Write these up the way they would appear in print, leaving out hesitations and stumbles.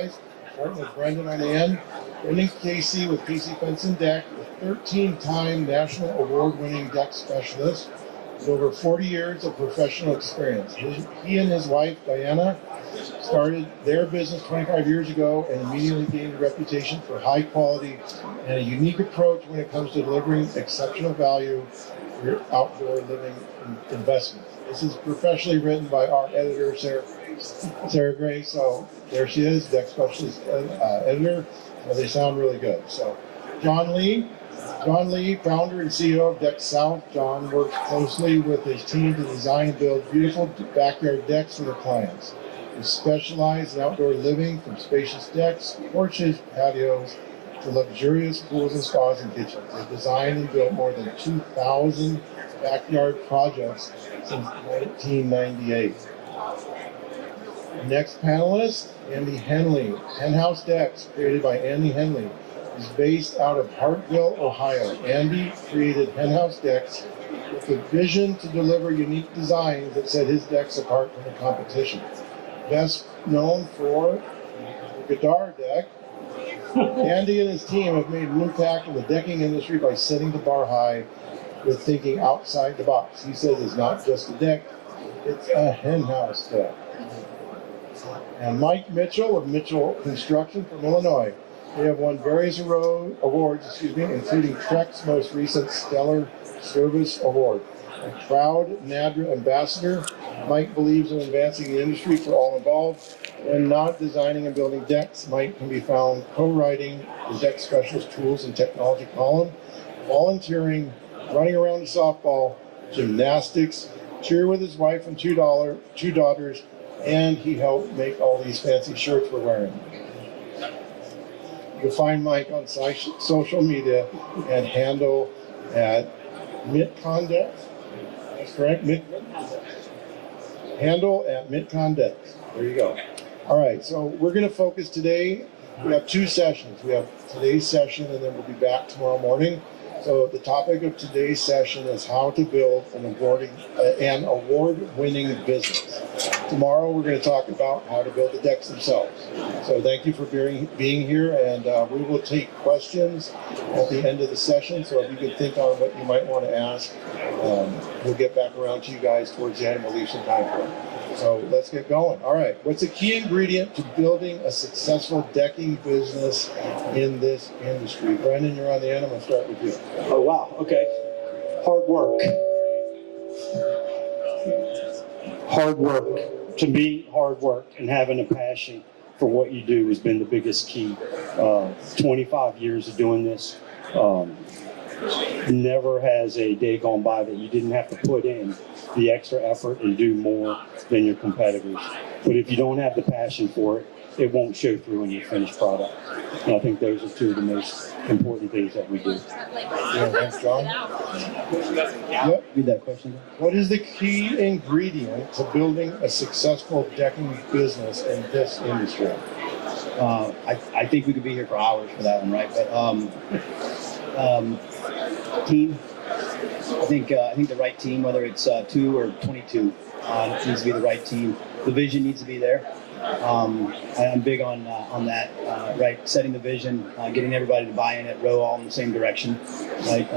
guys. Starting with Brendan on the end. Brendan Casey with Casey Fence and Deck, a 13-time national award-winning deck specialist with over 40 years of professional experience. He and his wife, Diana, started their business 25 years ago and immediately gained a reputation for high quality and a unique approach when it comes to delivering exceptional value for your outdoor living investment. This is professionally written by our editor, Sarah Gray. So there she is, deck specialist editor. Well, they sound really good. So John Lee, founder and CEO of DeckSouth. John works closely with his team to design and build beautiful backyard decks for their clients. They specialize in outdoor living, from spacious decks, porches, patios, to luxurious pools and spas and kitchens. They've designed and built more than 2,000 backyard projects since 1998. Next panelist, Andy Henley. Hen-House Decks, created by Andy Henley, is based out of Hartville, Ohio. Andy created Hen-House Decks with a vision to deliver unique designs that set his decks apart from the competition. Best known for the Guitar Deck, Andy and his team have made an impact in the decking industry by setting the bar high with thinking outside the box. He says it's not just a deck, it's a hen-house deck. And Mike Mitchell of Mitchell Construction from Illinois. They have won various awards, including Trek's most recent Stellar Service Award. A proud NADRA ambassador, Mike believes in advancing the industry for all involved. When not designing and building decks, Mike can be found co-writing the Deck Specialist Tools and Technology column, volunteering, running around the softball, gymnastics, cheer with his wife and two daughters, and he helped make all these fancy shirts we're wearing. You'll find Mike on social media and handle at Mitcon Decks. That's correct, handle at Mitcon Decks. There you go. All right, so we're going to focus today. We have two sessions. We have today's session, and then we'll be back tomorrow morning. So the topic of today's session is how to build an award-winning business. Tomorrow we're going to talk about how to build the decks themselves. So thank you for being here, and we will take questions at the end of the session. So if you could think on what you might want to ask, we'll get back around to you guys towards the end. We'll leave some time for it. So let's get going. All right, what's a key ingredient to building a successful decking business in this industry? Brendan, you're on the end. I'm going to start with you. Oh, wow. Okay. Hard work. Hard work. To me, hard work and having a passion for what you do has been the biggest key. 25 years of doing this. Never has a day gone by that you didn't have to put in the extra effort and do more than your competitors. But if you don't have the passion for it, it won't show through in your finished product. And I think those are two of the most important things that we do. Yeah, thanks, John. Yep. Read that question. What is the key ingredient to building a successful decking business in this industry? I think we could be here for hours for that one, right? But team. I think the right team, whether it's 2 or 22, it needs to be the right team. The vision needs to be there. I'm big on that, right? Setting the vision, getting everybody to buy in it, row all in the same direction, right?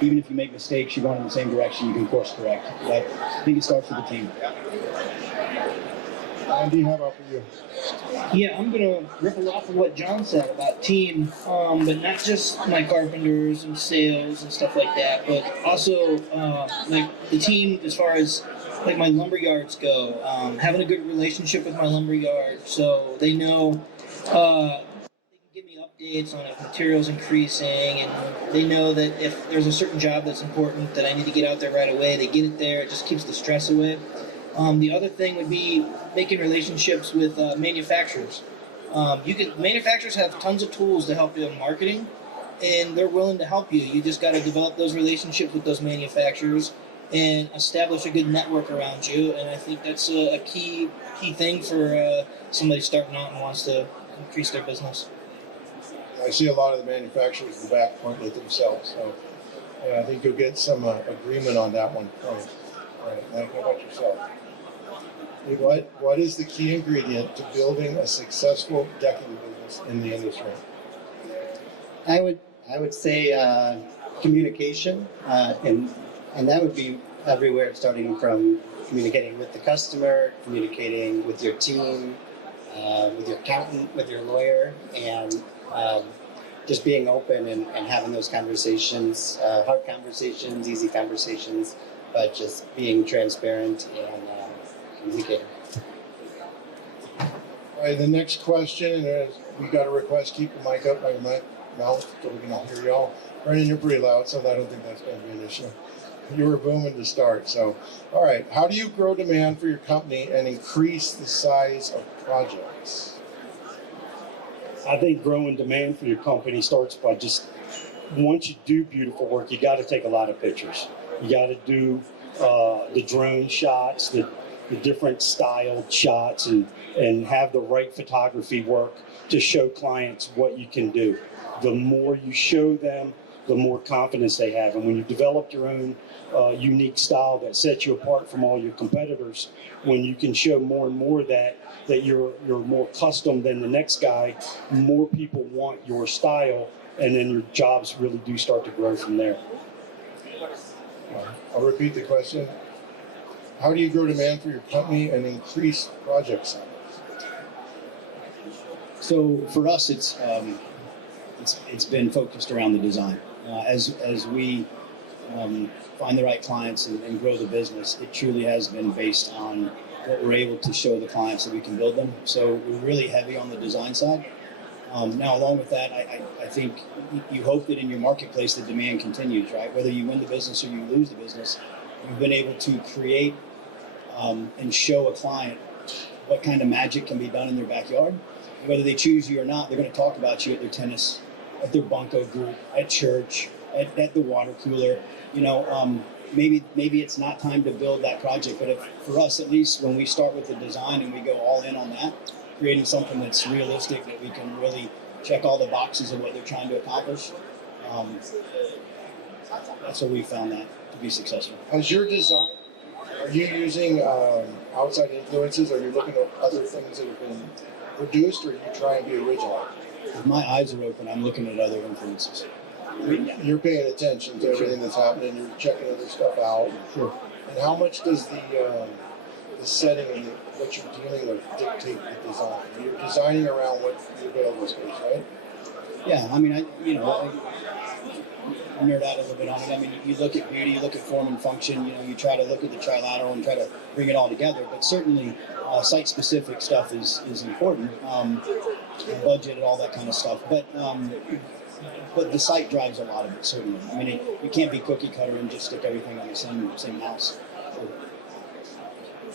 Even if you make mistakes, you're going in the same direction, you can course correct. But I think it starts with the team. Andy, how about for you? Yeah, I'm going to ripple off of what John said about team, but not just my carpenters and sales and stuff like that, but also like the team as far as like my lumber yards go, having a good relationship with my lumber yard so they know they can give me updates on if material's increasing, and they know that if there's a certain job that's important that I need to get out there right away, they get it there. It just keeps the stress away. The other thing would be making relationships with manufacturers. Manufacturers have tons of tools to help you in marketing, and they're willing to help you. You just got to develop those relationships with those manufacturers and establish a good network around you. And I think that's a key thing for somebody starting out and wants to increase their business. I see a lot of the manufacturers in the back point with themselves, so yeah, I think you'll get some agreement on that one. All right, Mike, how about yourself? What is the key ingredient to building a successful decking business in the industry? I would say communication, and that would be everywhere, starting from communicating with the customer, communicating with your team, with your accountant, with your lawyer, and just being open and having those conversations, hard conversations, easy conversations, but just being transparent and communicating. All right, the next question, and we got a request, keep the mic up by your mouth so we can all hear y'all. Brendan, you're pretty loud, so I don't think that's going to be an issue. You were booming to start, so. All right, how do you grow demand for your company and increase the size of projects? I think growing demand for your company starts by just, once you do beautiful work, you got to take a lot of pictures. You got to do the drone shots, the different styled shots, and have the right photography work to show clients what you can do. The more you show them, the more confidence they have. And when you've developed your own unique style that sets you apart from all your competitors, when you can show more and more that you're more custom than the next guy, more people want your style, and then your jobs really do start to grow from there. I'll repeat the question. How do you grow demand for your company and increase project size? So for us, it's been focused around the design. As we find the right clients and grow the business, it truly has been based on what we're able to show the clients that we can build them. So we're really heavy on the design side. Now, along with that, I think you hope that in your marketplace the demand continues, right? Whether you win the business or you lose the business, you've been able to create and show a client what kind of magic can be done in their backyard. Whether they choose you or not, they're going to talk about you at their tennis, at their bunco group, at church, at the water cooler. Maybe it's not time to build that project, but for us, at least, when we start with the design and we go all in on that, creating something that's realistic, that we can really check all the boxes of what they're trying to accomplish, that's what we found that to be successful. As your design, are you using outside influences? Are you looking at other things that have been produced, or are you trying to be original? If my eyes are open, I'm looking at other influences. You're paying attention to everything that's happening. You're checking other stuff out. Sure. And how much does the setting and what you're dealing with dictate the design? You're designing around what your available space, right? Yeah, I mean, I nerd out a little bit on it. I mean, you look at beauty, you look at form and function. You try to look at the trilateral and try to bring it all together. But certainly, site-specific stuff is important. Budget and all that kind of stuff. But the site drives a lot of it, certainly. I mean, you can't be cookie cutter and just stick everything on the same house.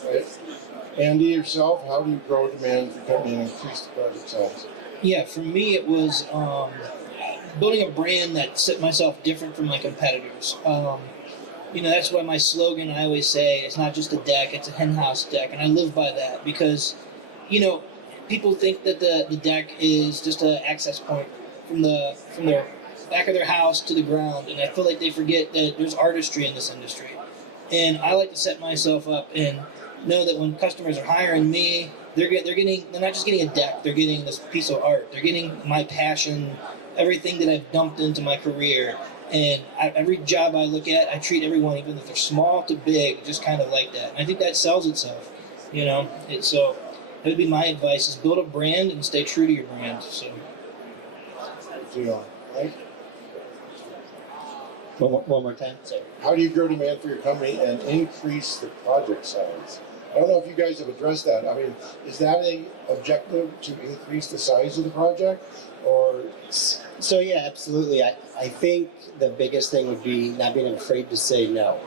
Right. Andy, yourself, how do you grow demand for your company and increase the project size? Yeah, for me it was building a brand that set myself different from my competitors. That's why my slogan, I always say, it's not just a deck, it's a Hen-House deck, and I live by that because, people think that the deck is just an access point from their back of their house to the ground, and I feel like they forget that there's artistry in this industry. And I like to set myself up and know that when customers are hiring me, they're not just getting a deck, they're getting this piece of art. They're getting my passion, everything that I've dumped into my career. And every job I look at, I treat everyone, even if they're small to big, just kind of like that. And I think that sells itself, So that would be my advice: is build a brand and stay true to your brand. So. Right? One more time. So. How do you grow demand for your company and increase the project size? I don't know if you guys have addressed that. I mean, is that an objective to increase the size of the project, or? So yeah, absolutely. I think the biggest thing would be not being afraid to say no.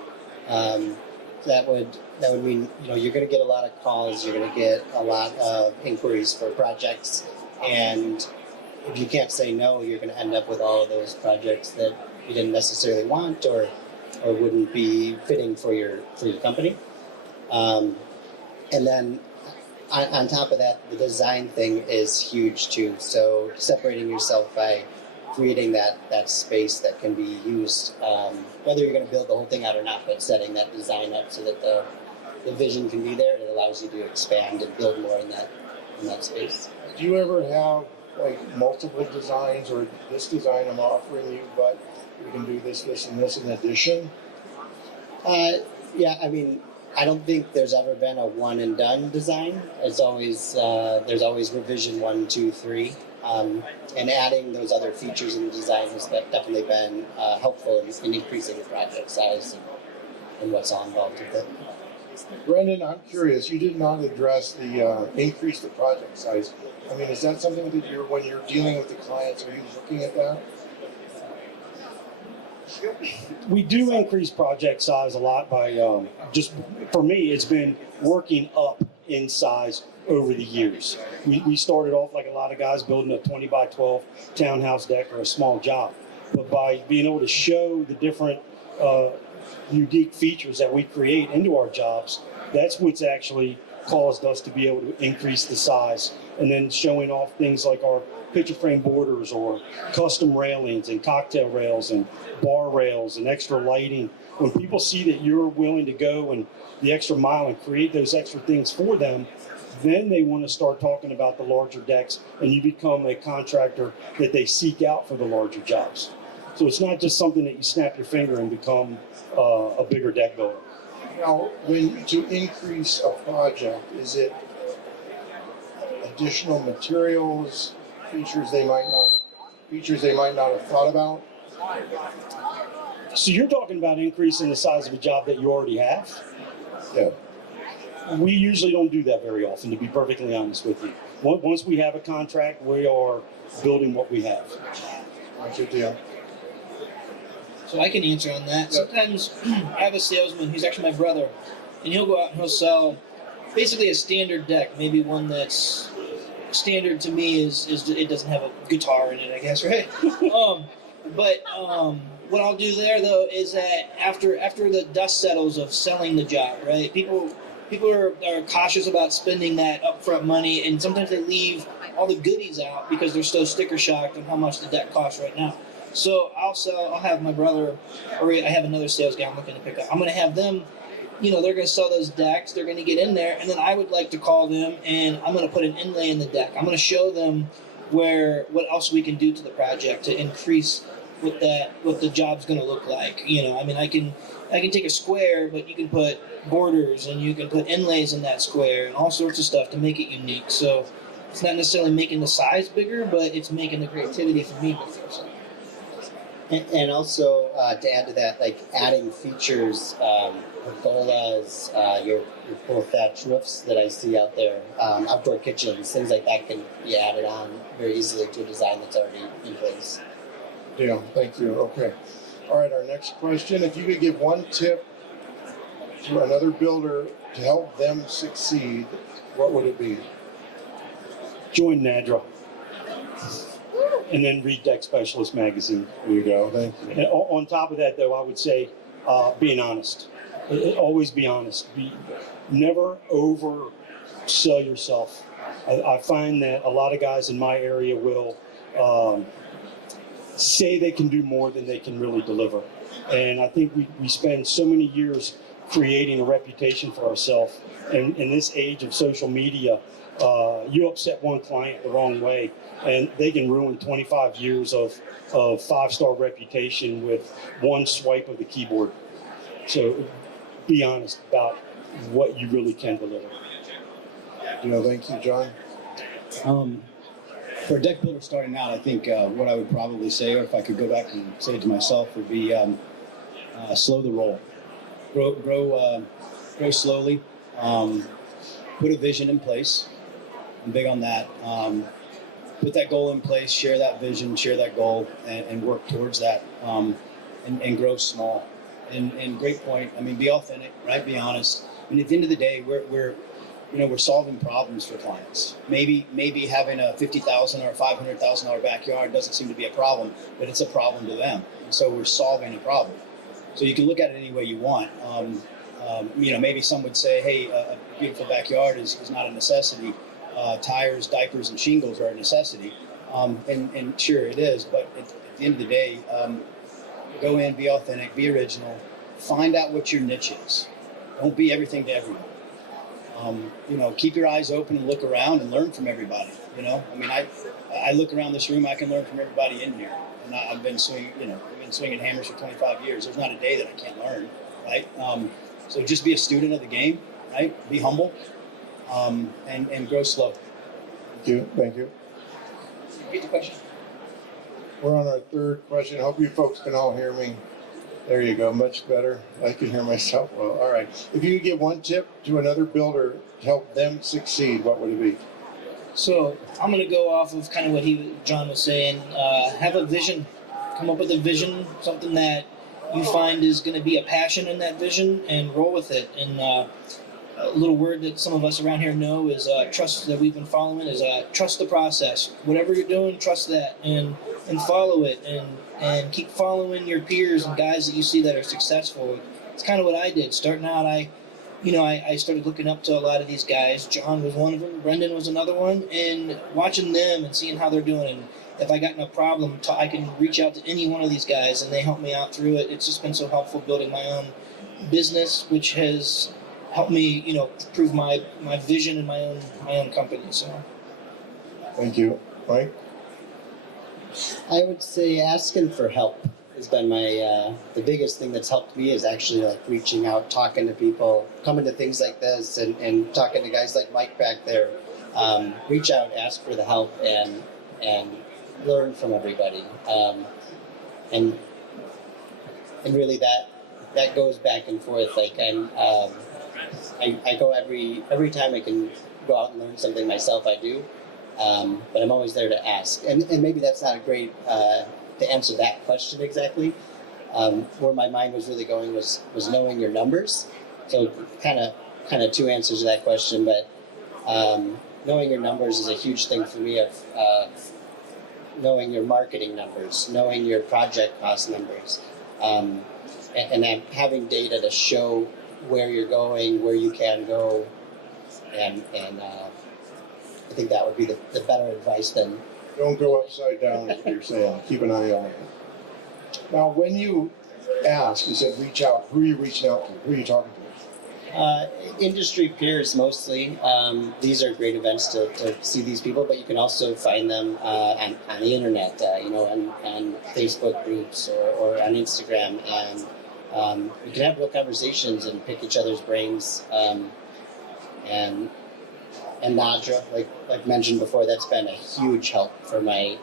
That would mean you're going to get a lot of calls, you're going to get a lot of inquiries for projects, and if you can't say no, you're going to end up with all of those projects that you didn't necessarily want or wouldn't be fitting for your company. And then on top of that, the design thing is huge too. So separating yourself by creating that space that can be used, whether you're going to build the whole thing out or not, but setting that design up so that the the vision can be there, and it allows you to expand and build more in that space. Do you ever have like multiple designs, or this design I'm offering you, but we can do this, this, and this in addition? Yeah, I mean, I don't think there's ever been a one and done design. It's always there's always revision 1, 2, 3, and adding those other features in the design has definitely been helpful in increasing the project size and what's all involved with it. Brendan, I'm curious. You did not address the increase the project size. I mean, is that something that when you're dealing with the clients, are you looking at that? We do increase project size a lot by just, for me, it's been working up in size over the years. We started off like a lot of guys building a 20 by 12 townhouse deck or a small job. But by being able to show the different unique features that we create into our jobs, that's what's actually caused us to be able to increase the size. And then showing off things like our picture frame borders or custom railings and cocktail rails and bar rails and extra lighting. When people see that you're willing to go and the extra mile and create those extra things for them, then they want to start talking about the larger decks, and you become a contractor that they seek out for the larger jobs. So it's not just something that you snap your finger and become a bigger deck builder. Now, when to increase a project, is it additional materials, features they might not have thought about? So you're talking about increasing the size of a job that you already have? Yeah. We usually don't do that very often, to be perfectly honest with you. Once we have a contract, we are building what we have. What's your deal? So I can answer on that. Sometimes I have a salesman, he's actually my brother, and he'll go out and he'll sell basically a standard deck, maybe one that's standard to me is it doesn't have a guitar in it, I guess, right? But what I'll do there though is that after the dust settles of selling the job, right? People are cautious about spending that upfront money, and sometimes they leave all the goodies out because they're so sticker shocked on how much the deck costs right now. So I'll have my brother, or I have another sales guy I'm looking to pick up. I'm going to have them, they're going to sell those decks. They're going to get in there, and then I would like to call them, and I'm going to put an inlay in the deck. I'm going to show them what else we can do to the project to increase what the job's going to look like. I can take a square, but you can put borders and you can put inlays in that square and all sorts of stuff to make it unique. So it's not necessarily making the size bigger, but it's making the creativity for me bigger. So. And also to add to that, like adding features, pergolas, your full thatch roofs that I see out there, outdoor kitchens, things like that can be added on very easily to a design that's already in place. Yeah, thank you. Okay. All right, our next question. If you could give one tip to another builder to help them succeed, what would it be? Join NADRA. And then read Deck Specialist magazine. There you go. Thank you. And on top of that, though, I would say being honest. Always be honest. Never oversell yourself. I find that a lot of guys in my area will say they can do more than they can really deliver. And I think we spend so many years creating a reputation for ourselves. And in this age of social media, you upset one client the wrong way, and they can ruin 25 years of 5-star reputation with one swipe of the keyboard. So be honest about what you really can deliver. Thank you, John. For a deck builder starting out, I think what I would probably say, or if I could go back and say it to myself, would be slow the roll. Grow slowly. Put a vision in place. I'm big on that. Put that goal in place, share that vision, share that goal, and work towards that, and grow small. And great point. I mean, be authentic, right? Be honest. I mean, at the end of the day, we're solving problems for clients. Maybe having a $50,000 or $500,000 backyard doesn't seem to be a problem, but it's a problem to them. And so we're solving a problem. So you can look at it any way you want. Maybe some would say, hey, a beautiful backyard is not a necessity. Tires, diapers, and shingles are a necessity. And sure it is, but at the end of the day, go in, be authentic, be original, find out what your niche is. Don't be everything to everyone. Keep your eyes open and look around and learn from everybody. I mean, I look around this room, I can learn from everybody in here. And I've been swinging hammers for 25 years. There's not a day that I can't learn, right? So just be a student of the game, right? Be humble, and grow slow. Thank you. Repeat the question. We're on our third question. I hope you folks can all hear me. There you go, much better. I can hear myself well. All right. If you could give one tip to another builder to help them succeed, what would it be? So I'm going to go off of kind of what John was saying. Have a vision. Come up with a vision, something that you find is going to be a passion in that vision, and roll with it. And a little word that some of us around here know is trust, that we've been following, is trust the process. Whatever you're doing, trust that and follow it, and keep following your peers and guys that you see that are successful. It's kind of what I did. Starting out, I started looking up to a lot of these guys. John was one of them. Brendan was another one. And watching them and seeing how they're doing. And if I got in a problem, I can reach out to any one of these guys, and they help me out through it. It's just been so helpful building my own business, which has helped me, prove my vision in my own company. So, thank you, Mike. I would say asking for help has been my the biggest thing that's helped me is actually like reaching out, talking to people, coming to things like this, and talking to guys like Mike back there. Reach out, ask for the help, and learn from everybody. And really that goes back and forth. Like I go every time I can go out and learn something myself. I do. But I'm always there to ask. And maybe that's not a great to answer that question exactly. Where my mind was really going was knowing your numbers. So kind of two answers to that question, but knowing your numbers is a huge thing for me of knowing your marketing numbers, knowing your project cost numbers, and then having data to show where you're going, where you can go, and I think that would be the better advice than. Don't go upside down, is what you're saying. Keep an eye on it. Now, when you ask, you said reach out. Who are you reaching out to? Who are you talking to? Industry peers mostly. These are great events to see these people, but you can also find them on the internet, on Facebook groups or on Instagram, and you can have real conversations and pick each other's brains. And Nadra, like mentioned before, that's been a huge help for my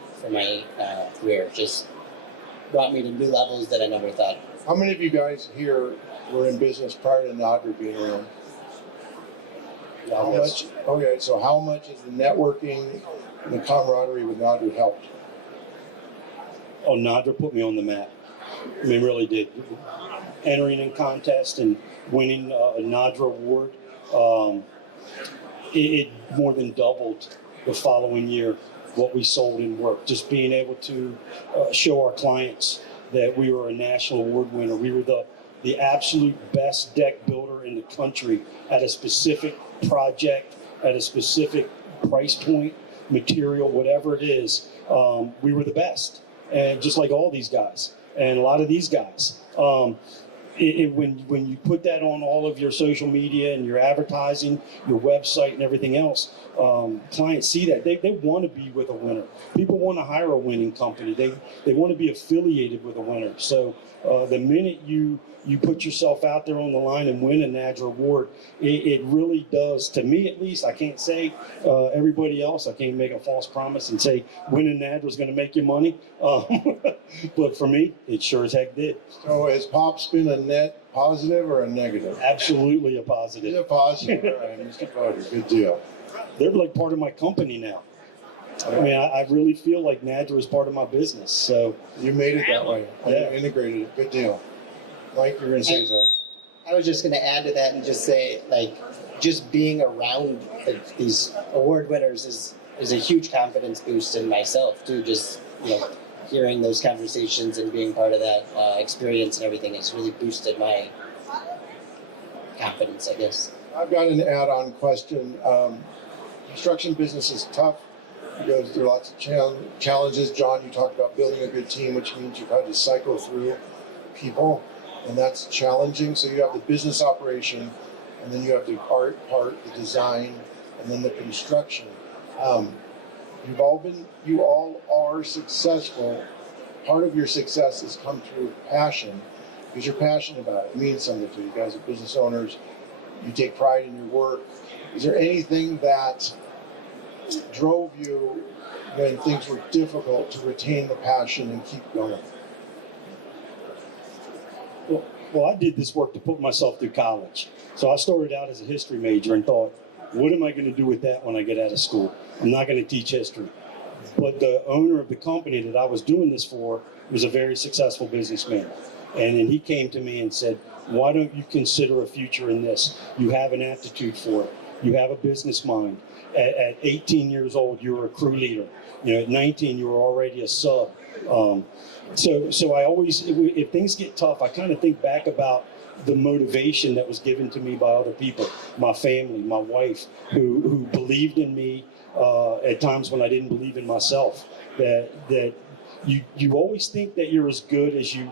career. Just brought me to new levels that I never thought. How many of you guys here were in business prior to Nadra being around? How much? Okay, so how much is the networking and the camaraderie with Nadra helped? Oh, Nadra put me on the map. I mean, really did. Entering in contest and winning a Nadra award, it more than doubled the following year what we sold in work. Just being able to show our clients that we were a national award winner. We were the absolute best deck builder in the country at a specific project, at a specific price point, material, whatever it is. We were the best. And just like all these guys and a lot of these guys. When you put that on all of your social media and your advertising, your website and everything else, clients see that. They want to be with a winner. People want to hire a winning company. They want to be affiliated with a winner. So the minute you put yourself out there on the line and win a Nadra award, it really does, to me at least. I can't say everybody else. I can't make a false promise and say winning Nadra is going to make you money. But for me, it sure as heck did. So has Pops been a net positive or a negative? Absolutely a He's positive. a positive. All right, Mr. Potter, good deal. They're like part of my company now. I mean, I really feel like Nadra is part of my business. So You made it that way. Yeah. You integrated it. Good deal. Mike, you're going to say something. I was just going to add to that and just say, just being around these award winners is a huge confidence boost in myself too. Just hearing those conversations and being part of that experience and everything has really boosted my confidence, I guess. I've got an add-on question. Construction business is tough. It goes through lots of challenges. John, you talked about building a good team, which means you've had to cycle through people, and that's challenging. So you have the business operation, and then you have the art part, the design, and then the construction. You all are successful. Part of your success has come through passion, because you're passionate about it. It means something to you. You guys are business owners. You take pride in your work. Is there anything that drove you when things were difficult to retain the passion and keep going? Well, I did this work to put myself through college. So I started out as a history major and thought, what am I going to do with that when I get out of school? I'm not going to teach history. But the owner of the company that I was doing this for was a very successful businessman. And then he came to me and said, why don't you consider a future in this? You have an aptitude for it. You have a business mind. At 18 years old, you were a crew leader. At 19, you were already a sub. So I always, if things get tough, I kind of think back about the motivation that was given to me by other people, my family, my wife, who believed in me at times when I didn't believe in myself. That you always think that you're as good as you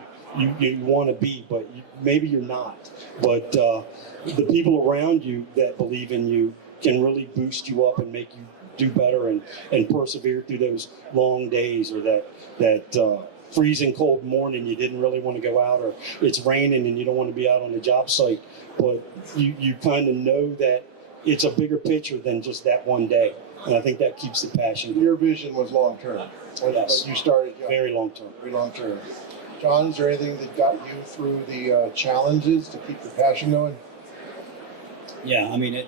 want to be, but maybe you're not. But the people around you that believe in you can really boost you up and make you do better and persevere through those long days, or that freezing cold morning you didn't really want to go out, or it's raining and you don't want to be out on the job site, but you kind of know that it's a bigger picture than just that one day. And I think that keeps the passion. Your vision was long term. Yes. But you started young. Very long term. Very long term. John, is there anything that got you through the challenges to keep your passion going? Yeah, I mean,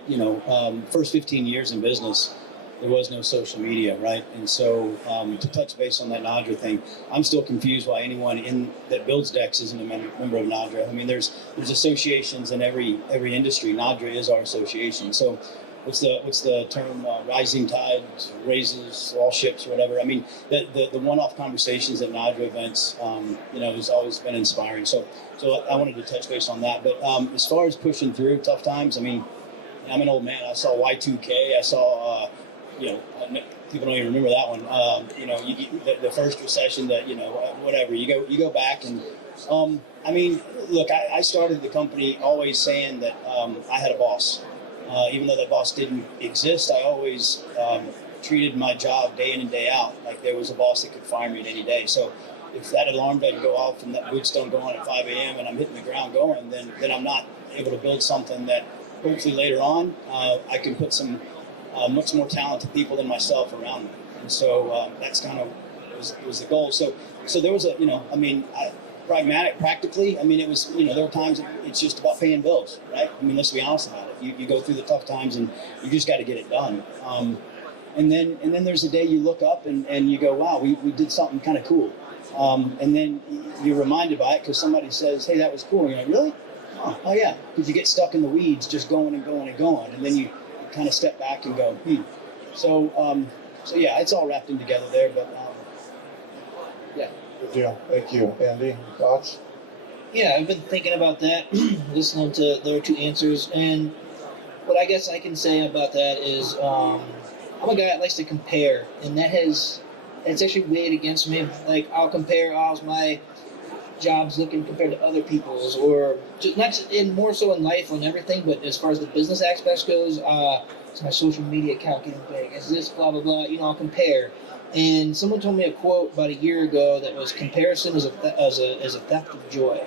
first 15 years in business, there was no social media, right? And so to touch base on that Nadra thing, I'm still confused why anyone that builds decks isn't a member of Nadra. I mean, there's associations in every industry. Nadra is our association. So what's the term? Rising tide raises all ships, or whatever. I mean, the one-off conversations at Nadra events, has always been inspiring. So I wanted to touch base on that. But as far as pushing through tough times, I mean, I'm an old man. I saw Y2K. I saw, people don't even remember that one. The first recession. That whatever. You go back and. I mean, look, I started the company always saying that I had a boss. Even though that boss didn't exist, I always treated my job day in and day out like there was a boss that could fire me at any day. So if that alarm doesn't go off and that boots don't go on at 5 a.m. and I'm hitting the ground going, then I'm not able to build something that hopefully later on I can put some much more talented people than myself around me. And so that's kind of was the goal. So there was practically, I mean, it was, there were times it's just about paying bills, right? I mean, let's be honest about it. You go through the tough times and you just got to get it done. And then there's a day you look up and you go, wow, we did something kind of cool. And then you're reminded by it because somebody says, hey, that was cool. And you're like, really? Oh yeah. Because you get stuck in the weeds just going and going and going. And then you kind of step back and go, So yeah, it's all wrapped in together there, but yeah. Good deal. Thank you. Andy, thoughts? Yeah, I've been thinking about that, listening to their two answers, and what I guess I can say about that is I'm a guy that likes to compare, and it's actually weighed against me. Like, I'll compare how's my jobs looking compared to other people's, or just not more so in life and everything, but as far as the business aspects goes, is my social media account getting big? Is this blah blah blah? I'll compare. And someone told me a quote about a year ago that was, comparison is a theft of joy.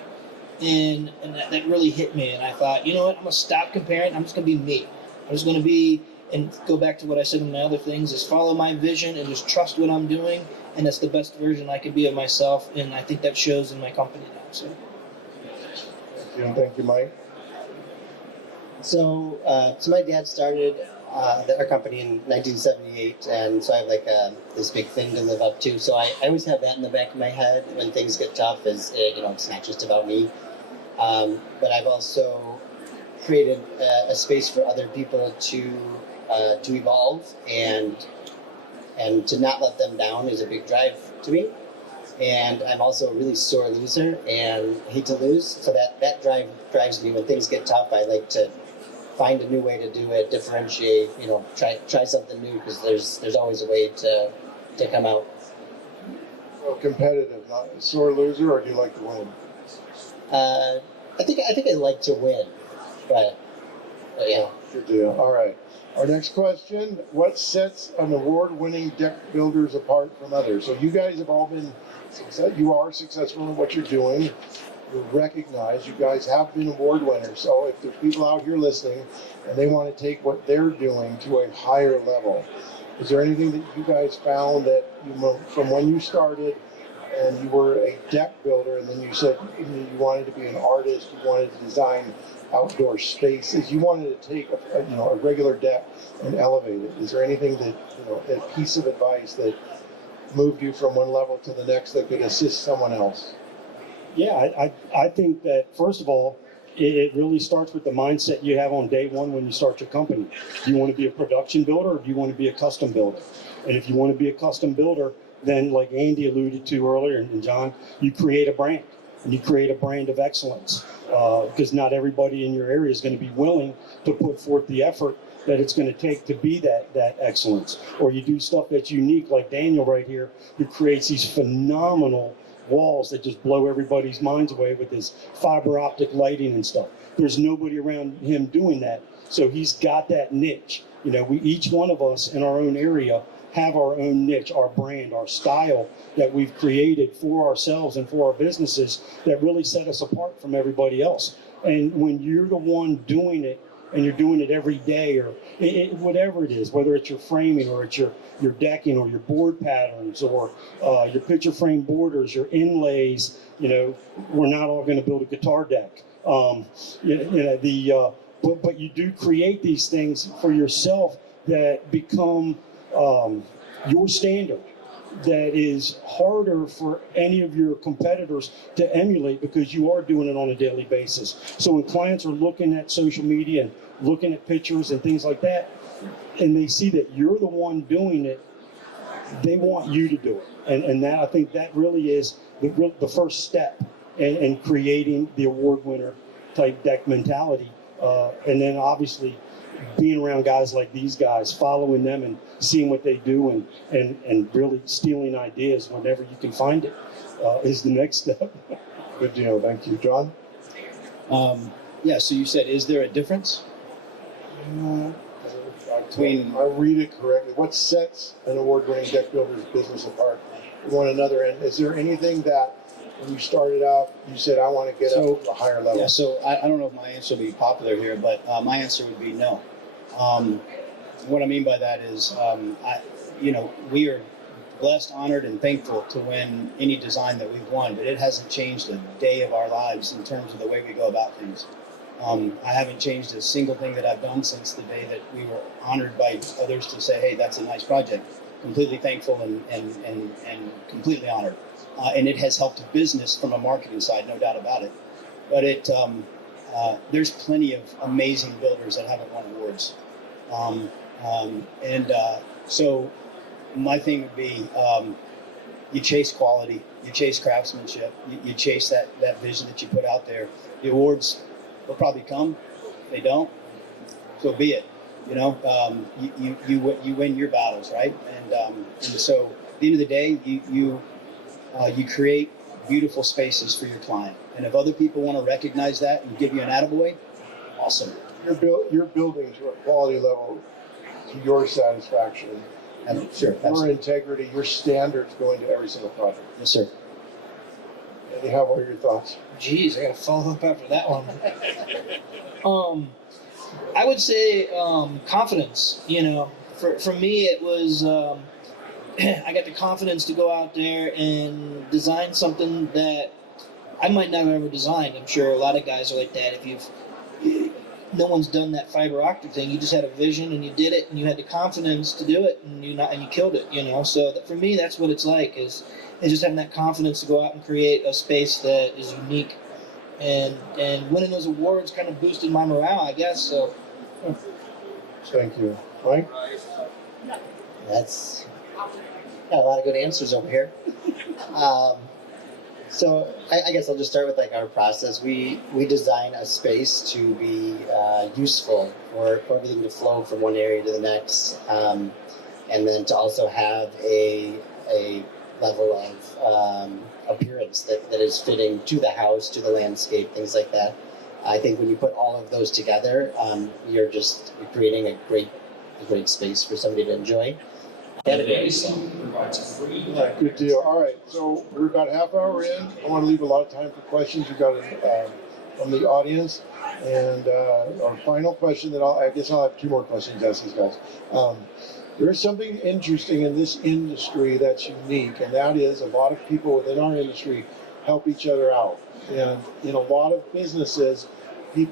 And that really hit me. And I thought, you know what, I'm going to stop comparing. I'm just going to be me. I'm just going to be, and go back to what I said in my other things, is follow my vision and just trust what I'm doing. And that's the best version I can be of myself. And I think that shows in my company now. So. Thank you, Mike. So my dad started our company in 1978, and so I have this big thing to live up to. So I always have that in the back of my head when things get tough. It's not just about me, but I've also created a space for other people to evolve, and to not let them down is a big drive to me. And I'm also a really sore loser and hate to lose, so that drives me when things get tough. I like to find a new way to do it, differentiate, try something new, because there's always a way to come out. Well, competitive, not a sore loser, or do you like to win? I think I like to win, but But yeah. Good deal. All right. Our next question, what sets an award-winning deck builders apart from others? So you guys have all been, you are successful in what you're doing. You're recognized. You guys have been award winners. So if there's people out here listening and they want to take what they're doing to a higher level, is there anything that you guys found that from when you started and you were a deck builder and then you said you wanted to be an artist, you wanted to design outdoor spaces, you wanted to take a regular deck and elevate it? Is there anything that, a piece of advice that moved you from one level to the next that could assist someone else? Yeah, I think that, first of all, it really starts with the mindset you have on day one when you start your company. Do you want to be a production builder or do you want to be a custom builder? And if you want to be a custom builder, then like Andy alluded to earlier, and John, you create a brand. And you create a brand of excellence, because not everybody in your area is going to be willing to put forth the effort that it's going to take to be that excellence. Or you do stuff that's unique, like Daniel right here, who creates these phenomenal walls that just blow everybody's minds away with his fiber optic lighting and stuff. There's nobody around him doing that. So he's got that niche. We each one of us in our own area have our own niche, our brand, our style that we've created for ourselves and for our businesses that really set us apart from everybody else. And when you're the one doing it and you're doing it every day, or whatever it is, whether it's your framing or it's your decking or your board patterns or your picture frame borders, your inlays, we're not all going to build a guitar deck. But you do create these things for yourself that become your standard, that is harder for any of your competitors to emulate because you are doing it on a daily basis. So when clients are looking at social media and looking at pictures and things like that, and they see that you're the one doing it, they want you to do it. And that, I think that really is the first step in creating the award winner type deck mentality. And then obviously being around guys like these guys, following them and seeing what they do and really stealing ideas whenever you can find it is the next step. Good deal. Thank you. John? Yeah, so you said, is there a difference? I'll read it correctly. What sets an award-winning deck builder's business apart from one another? And is there anything that when you started out, you said, I want to get up to a higher level? Yeah, so I don't know if my answer will be popular here, but my answer would be no. What I mean by that is, we are blessed, honored, and thankful to win any design that we've won, but it hasn't changed a day of our lives in terms of the way we go about things. I haven't changed a single thing that I've done since the day that we were honored by others to say, hey, that's a nice project. Completely thankful and completely honored. And it has helped business from a marketing side, no doubt about it. But there's plenty of amazing builders that haven't won awards. So my thing would be, you chase quality, you chase craftsmanship, you chase that vision that you put out there. The awards will probably come. If they don't, so be it. You win your battles, right? And so at the end of the day, you create beautiful spaces for your client. And if other people want to recognize that and give you an attaboy, awesome. You're building to a quality level to your satisfaction. And sure, Your integrity, your standards going to every single project. Yes, sir. Andy, how are your thoughts? Geez, I gotta follow up after that one. I would say confidence. For me, it was I got the confidence to go out there and design something that I might not have ever designed. I'm sure a lot of guys are like that. No one's done that fiber optic thing. You just had a vision and you did it, and you had the confidence to do it, and you killed it. So for me, that's what it's like. Is just having that confidence to go out and create a space that is unique, and winning those awards kind of boosted my morale, I guess. So. Thank you, Mike. That's got a lot of good answers over here. So I guess I'll just start with our process. We design a space to be useful for everything to flow from one area to the next, and then to also have a level of appearance that is fitting to the house, to the landscape, things like that. I think when you put all of those together, you're creating a great space for somebody to enjoy. Good deal. All right, so we're about half hour in. I want to leave a lot of time for questions you got from the audience. And our final question I guess I'll have two more questions to ask these guys. There's something interesting in this industry that's unique, and that is a lot of people within our industry help each other out. And in a lot of businesses, they're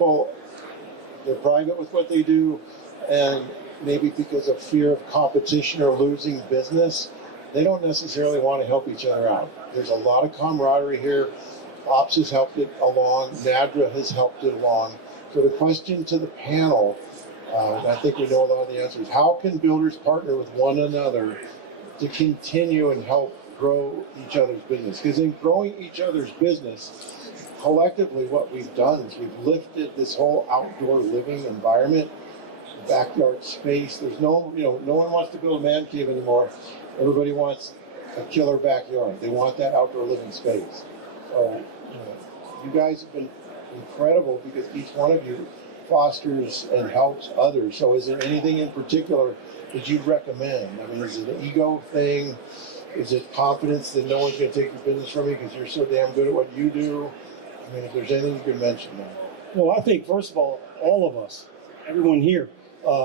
private with what they do, and maybe because of fear of competition or losing business, they don't necessarily want to help each other out. There's a lot of camaraderie here. Ops has helped it along. NADRA has helped it along. So the question to the panel, and I think we know a lot of the answers, how can builders partner with one another to continue and help grow each other's business? Because in growing each other's business, collectively what we've done is we've lifted this whole outdoor living environment, backyard space. There's no one wants to build a man cave anymore. Everybody wants a killer backyard. They want that outdoor living space. So, you guys have been incredible because each one of you fosters and helps others. So is there anything in particular that you'd recommend? I mean, is it an ego thing? Is it confidence that no one's going to take your business from you because you're so damn good at what you do? I mean, if there's anything you can mention there. Well, I think, first of all of us, everyone here,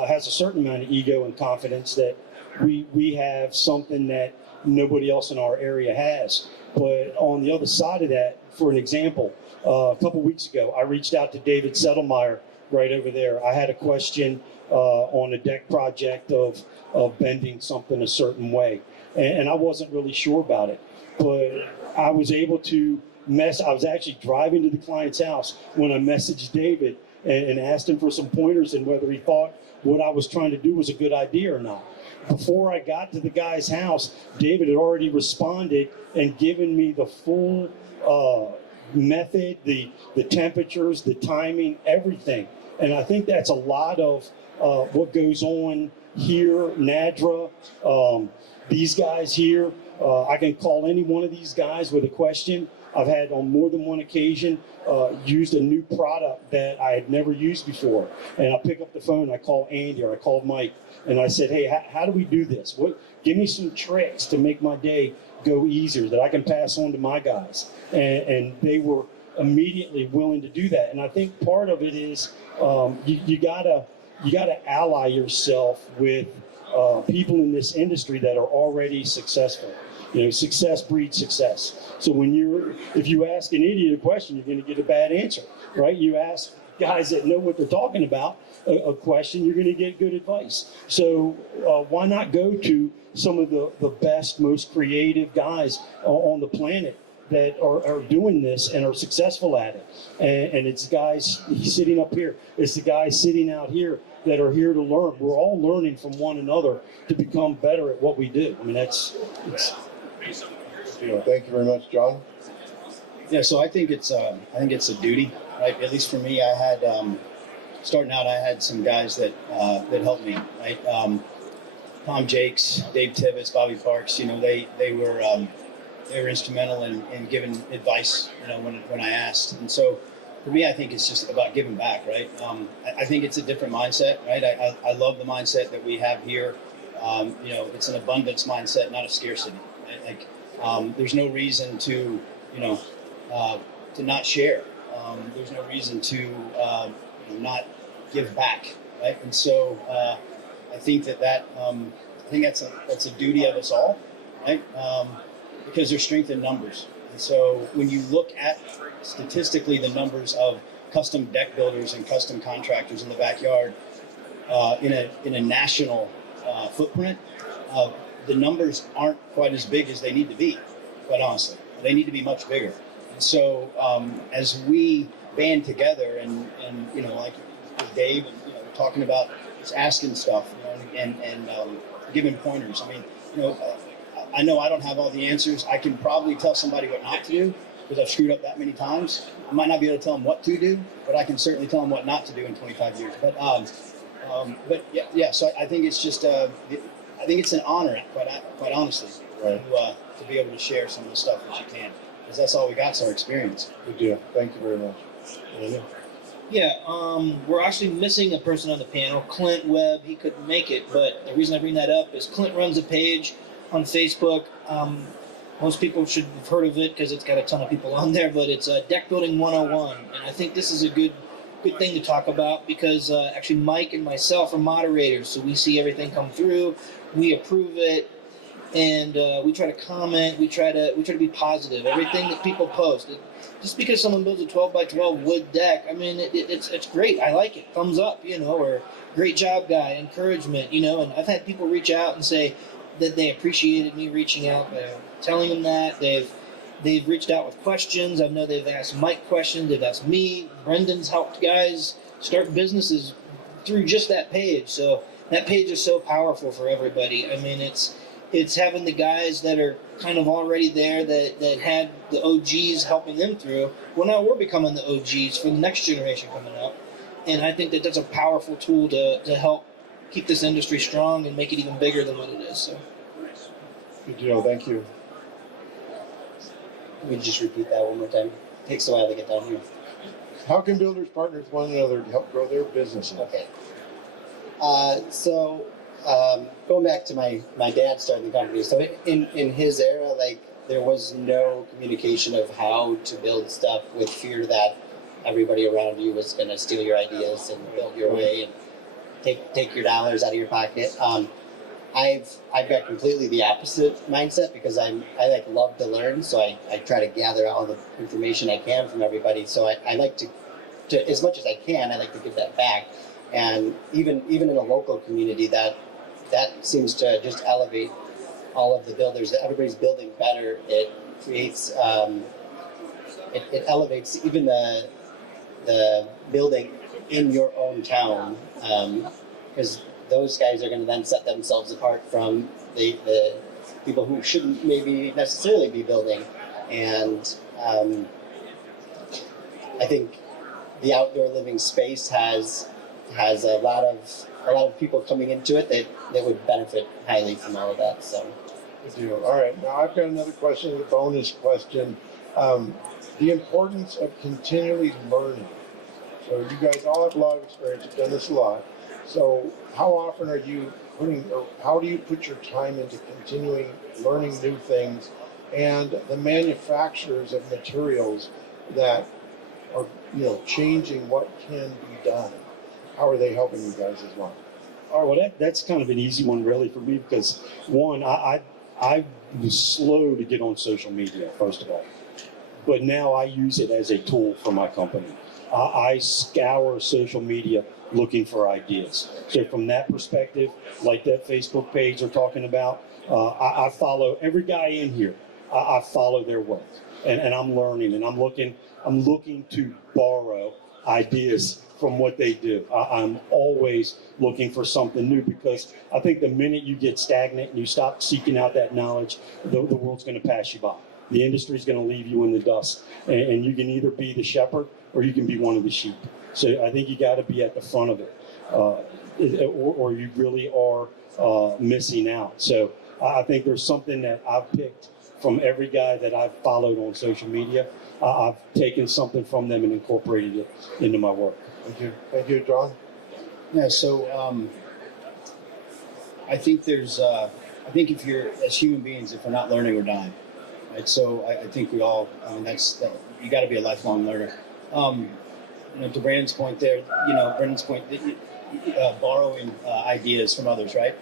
has a certain amount of ego and confidence that we have something that nobody else in our area has. But on the other side of that, for an example, a couple weeks ago, I reached out to David Settlemeyer right over there. I had a question on a deck project of bending something a certain way. And I wasn't really sure about it. But I was able to I was actually driving to the client's house when I messaged David and asked him for some pointers and whether he thought what I was trying to do was a good idea or not. Before I got to the guy's house, David had already responded and given me the full method, the temperatures, the timing, everything. And I think that's a lot of what goes on here, NADRA, these guys here. I can call any one of these guys with a question. I've had on more than one occasion used a new product that I had never used before. And I pick up the phone, I call Andy or I called Mike, and I said, hey, how do we do this? Give me some tricks to make my day go easier that I can pass on to my guys. And they were immediately willing to do that. And I think part of it is you gotta ally yourself with people in this industry that are already successful. Success breeds success. So if you ask an idiot a question, you're going to get a bad answer, right? You ask guys that know what they're talking about a question, you're going to get good advice. So why not go to some of the best, most creative guys on the planet that are doing this and are successful at it? And it's guys sitting up here. It's the guys sitting out here that are here to learn. We're all learning from one another to become better at what we do. I mean, it's. Thank you very much, John. Yeah, so I think it's a duty, right? At least for me, I had starting out, I had some guys that helped me, right? Tom Jakes, Dave Tibbetts, Bobby Parks. They were instrumental in giving advice, when I asked. And so for me, I think it's just about giving back, right? I think it's a different mindset, right? I love the mindset that we have here. It's an abundance mindset, not a scarcity. Like, there's no reason to not share. There's no reason to not give back, right? And so I think that's a duty of us all, right? Because there's strength in numbers. And so when you look at statistically the numbers of custom deck builders and custom contractors in the backyard in a national footprint, the numbers aren't quite as big as they need to be, quite honestly. They need to be much bigger. And so as we band together and like Dave, and talking about just asking stuff, and giving pointers. I mean, I know I don't have all the answers. I can probably tell somebody what not to do because I've screwed up that many times. I might not be able to tell them what to do, but I can certainly tell them what not to do in 25 years. But yeah. So I think it's just I think it's an honor, quite honestly, right, to be able to share some of the stuff that you can, because that's all we got is our experience. Good deal. Thank you very much. Yeah, we're actually missing a person on the panel, Clint Webb. He couldn't make it, but the reason I bring that up is Clint runs a page on Facebook. Most people should have heard of it because it's got a ton of people on there, but it's Deck Building 101, and I think this is a good thing to talk about because actually Mike and myself are moderators, so we see everything come through, we approve it, and we try to comment. We try to be positive. Everything that people post. Just because someone builds a 12 by 12 wood deck, I mean, it's great. I like it. Thumbs up, or great job, guy. Encouragement, And I've had people reach out and say that they appreciated me reaching out, telling them that they've reached out with questions. I know they've asked Mike questions. They've asked me. Brendan's helped guys start businesses through just that page. So that page is so powerful for everybody. I mean, it's having the guys that are kind of already there that had the OGs helping them through. Well, now we're becoming the OGs for the next generation coming up. And I think that that's a powerful tool to help keep this industry strong and make it even bigger than what it is. So. Good deal. Thank you. Let me just repeat that one more time. It takes a while to get down here. How can builders partner with one another to help grow their businesses? Okay. Going back to my dad starting the company. So in his era, there was no communication of how to build stuff with fear that everybody around you was going to steal your ideas and build your way and take your dollars out of your pocket. I've got completely the opposite mindset because I love to learn, so I try to gather all the information I can from everybody. So I like to as much as I can, I like to give that back. And even in a local community, that seems to just elevate all of the builders. Everybody's building better. It creates it elevates even the building in your own town, because those guys are going to then set themselves apart from the people who shouldn't maybe necessarily be building. And I think the outdoor living space has a lot of people coming into it that would benefit highly from all of that. So, Good deal. All right. Now I've got another question, a bonus question. The importance of continually learning. So you guys all have a lot of experience. You've done this a lot. So how often are you how do you put your time into continuing learning new things, and the manufacturers of materials that are changing what can be done? How are they helping you guys as well? All right, well, that's kind of an easy one really for me because one, I was slow to get on social media, first of all, but now I use it as a tool for my company. I scour social media looking for ideas. So from that perspective, like that Facebook page we're talking about, I follow every guy in here. I follow their work, and I'm learning, and I'm looking to borrow ideas from what they do. I'm always looking for something new because I think the minute you get stagnant and you stop seeking out that knowledge, the world's going to pass you by. The industry's going to leave you in the dust, and you can either be the shepherd or you can be one of the sheep. So I think you got to be at the front of it, or you really are missing out. So I think there's something that I've picked from every guy that I've followed on social media. I've taken something from them and incorporated it into my work. Thank you, John. Yeah, so I think I think if you're, as human beings, if we're not learning, we're dying. Right? So I think we all, you got to be a lifelong learner. To Brandon's point there, borrowing ideas from others, right?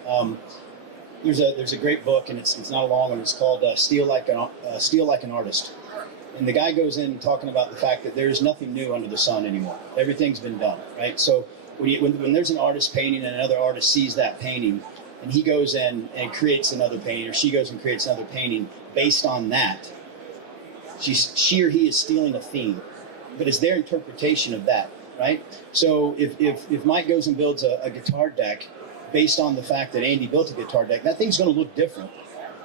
There's a great book, and it's not a long one. It's called Steal Like an Artist. And the guy goes in talking about the fact that there's nothing new under the sun anymore. Everything's been done, right? So when there's an artist painting and another artist sees that painting, and he goes in and creates another painting, or she goes and creates another painting based on that, she or he is stealing a theme, but it's their interpretation of that, right? So if Mike goes and builds a guitar deck based on the fact that Andy built a guitar deck, that thing's going to look different.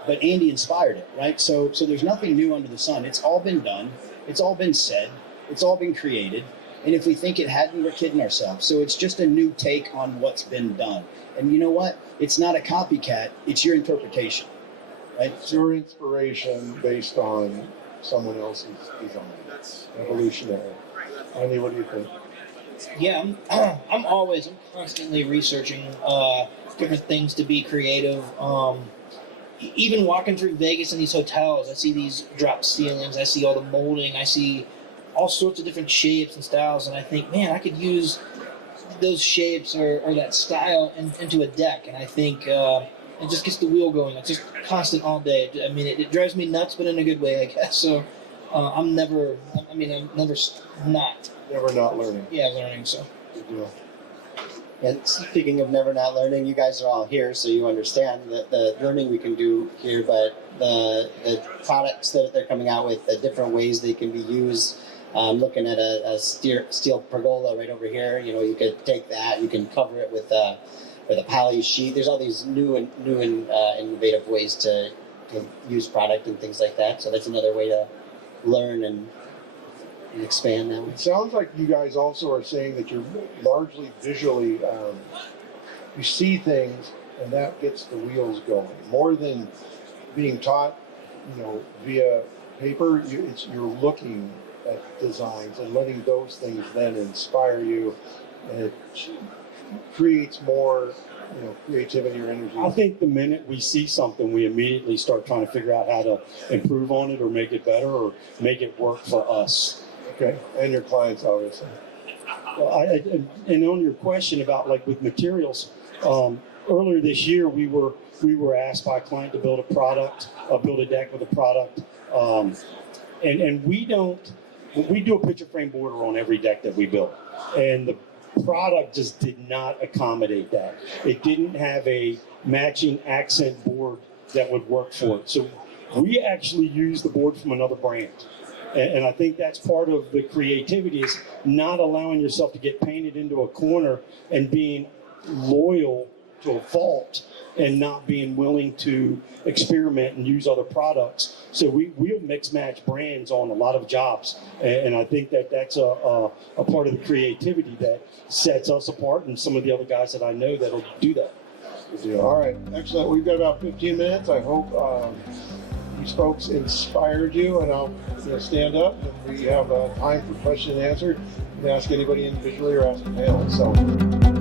But Andy inspired it, right? So there's nothing new under the sun. It's all been done. It's all been said. It's all been created. And if we think it hadn't, we're kidding ourselves. So it's just a new take on what's been done. And you know what? It's not a copycat. It's your interpretation, right? It's your inspiration based on someone else's design. That's evolutionary. Andy, what do you think? Yeah, I'm constantly researching different things to be creative. Even walking through Vegas in these hotels, I see these drop ceilings, I see all the molding, I see all sorts of different shapes and styles, and I think, man, I could use those shapes or that style into a deck, and I think it just gets the wheel going. It's just constant all day. I mean, it drives me nuts, but in a good way, I guess. So I'm never not. Never not learning. Yeah, learning. So. Good deal. And speaking of never not learning, you guys are all here, so you understand that the learning we can do here, but the products that they're coming out with, the different ways they can be used. Looking at a steel pergola right over here, you could take that, you can cover it with a poly sheet. There's all these new and innovative ways to use product and things like that. So that's another way to learn and expand now. It sounds like you guys also are saying that you're largely visually, you see things and that gets the wheels going. More than being taught, via paper, you're looking at designs and letting those things then inspire you, and it creates more, creativity or energy. I think the minute we see something, we immediately start trying to figure out how to improve on it or make it better or make it work for us. Okay, and your clients, obviously. Well, and on your question about with materials, earlier this year we were asked by a client to build a deck with a product, and we do a picture frame border on every deck that we build, and the product just did not accommodate that. It didn't have a matching accent board that would work for it, so we actually used the board from another brand. And I think that's part of the creativity, is not allowing yourself to get painted into a corner and being loyal to a fault and not being willing to experiment and use other products. So we'll mix match brands on a lot of jobs. And I think that's a part of the creativity that sets us apart and some of the other guys that I know that'll do that. Good deal. All right, excellent. We've got about 15 minutes. I hope these folks inspired you, and I'll stand up and we have time for question and answer. You can ask anybody individually or ask the panel. So.